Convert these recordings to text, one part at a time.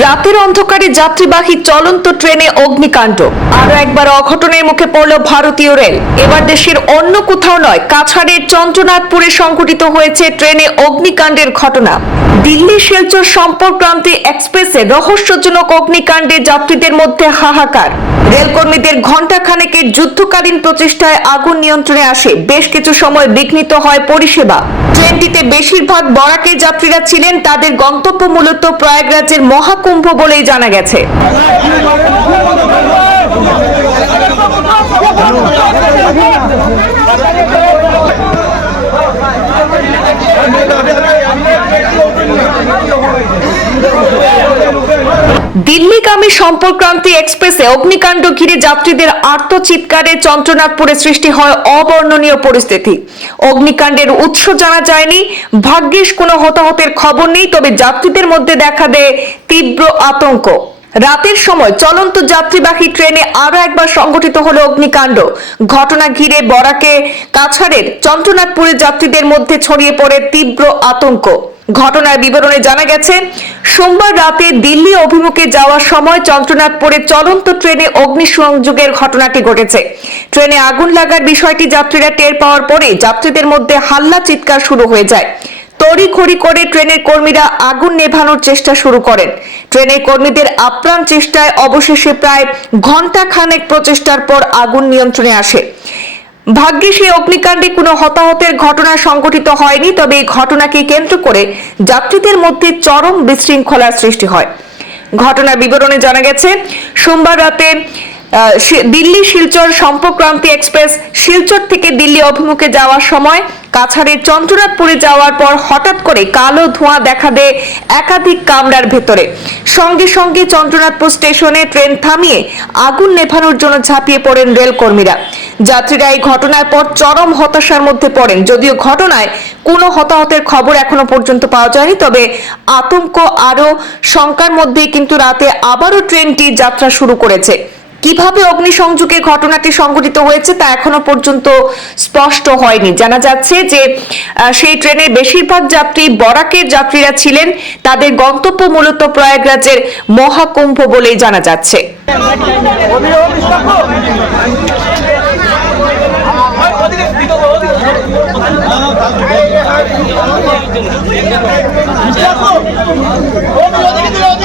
রাতের অন্ধকারে যাত্রীবাহী চলন্ত ট্রেনে অগ্নিকাণ্ড। আরও একবার অঘটনের মুখে পড়ল ভারতীয় রেল। এবার দেশের অন্য কোথাও নয়, কাছাড়ের চন্দ্রনাথপুরে সংঘটিত হয়েছে ট্রেনে অগ্নিকাণ্ডের ঘটনা। দিল্লি শিলচর সম্পর্ক্রান্তি এক্সপ্রেসে রহস্যজনক অগ্নিকাণ্ডে যাত্রীদের মধ্যে হাহাকার। রেলকর্মীদের ঘণ্টাখানেকের যুদ্ধকালীন প্রচেষ্টায় আগুন নিয়ন্ত্রণে আসে। বেশ কিছু সময় বিঘ্নিত হয় পরিষেবা। ট্রেনটিতে বেশিরভাগ বরাকের যাত্রীরা ছিলেন তাদের গন্তব্য মূলত প্রয়াগরাজের মহাকুম্ভ বলেই জানা গেছে। দিল্লিগামী সম্পর্ক্রান্তি এক্সপ্রেসে অগ্নিকাণ্ড ঘিরে যাত্রীদের আর্তচিৎকারে চন্দ্রনাথপুরে সৃষ্টি হয় অবর্ণনীয় পরিস্থিতি। অগ্নিকাণ্ডের উৎস জানা যায়নি। ভাগ্যিস কোনো হতাহতের খবর নেই, তবে যাত্রীদের মধ্যে দেখা দেয় তীব্র আতঙ্ক। রাতের সময় চলন্ত যাত্রীবাহী ট্রেনে আরও একবার সংঘটিত হলো অগ্নিকাণ্ড। ঘটনা ঘিরে বরাকে কাছাড়ের চন্দ্রনাথপুরের যাত্রীদের মধ্যে ছড়িয়ে পড়ে তীব্র আতঙ্ক। ঘটনার বিবরণে জানা গেছে, সোমবার রাতে দিল্লি অভিমুখে যাওয়ার সময় চন্দ্রনাথপুরে চলন্ত ট্রেনে অগ্নিসংযোগের ঘটনাটি ঘটেছে। ট্রেনে আগুন লাগার বিষয়টি যাত্রীরা টের পাওয়ার পরে যাত্রীদের মধ্যে হাল্লা চিৎকার শুরু হয়ে যায়। তড়িঘড়ি করে ট্রেনের কর্মীরা আগুন নেভানোর চেষ্টা শুরু করেন। ট্রেনের কর্মীদের আপ্রাণ চেষ্টায় অবশেষে প্রায় ঘণ্টা খানেক প্রচেষ্টার পর আগুন নিয়ন্ত্রণে আসে। ভাগ্যে সেই অগ্নিকাণ্ডে কোনো হতাহতের ঘটনা সংঘটিত হয়নি, তবে এই ঘটনাকে কেন্দ্র করে যাত্রীদের মধ্যে চরম বিশৃঙ্খলার সৃষ্টি হয়। ঘটনার বিবরণে জানা গেছে, সোমবার রাতে দিল্লি শিলচর সম্পর্ক্রান্তি এক্সপ্রেস শিলচর থেকে দিল্লি অভিমুখে যাওয়ার সময় কাছাড়ের চন্দ্রনাথপুরে যাওয়ার পর হঠাৎ করে কালো ধোঁয়া দেখা দেয় একাধিক কামরার ভেতরে। সঙ্গে সঙ্গে চন্দ্রনাথপুর স্টেশনে ট্রেন থামিয়ে আগুন নেভানোর জন্য ঝাঁপিয়ে পড়েন রেল কর্মীরা যাত্রীরা এই ঘটনার পর চরম হতাশার মধ্যে পড়েন। যদিও ঘটনায় কোনো হতাহতের খবর এখনও পর্যন্ত পাওয়া যায়নি, তবে আতঙ্ক আরও শঙ্কার মধ্যেই কিন্তু রাতে আবারও ট্রেনটি যাত্রা শুরু করেছে। কীভাবে অগ্নিসংযোগের ঘটনাটি সংঘটিত হয়েছে তা এখনও পর্যন্ত স্পষ্ট হয়নি। জানা যাচ্ছে যে সেই ট্রেনের বেশিরভাগ যাত্রী বরাকের যাত্রীরা ছিলেন। তাদের গন্তব্য মূলত প্রয়াগরাজের মহাকুম্ভ বলেই জানা যাচ্ছে।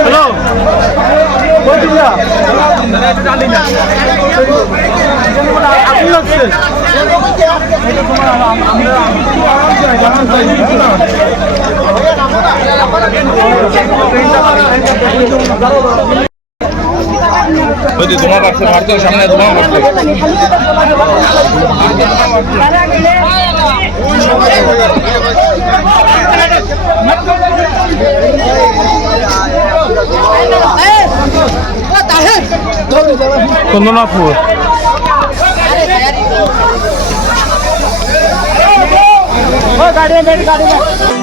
হ্যালো আপনি লাগছে যে ধোঁয়া বাড়ছে ভারতীয় সামনে ধোঁয়া বাড়ছে চন্দ্রনাথপুর गाड़ी में बैठ गाड़ी में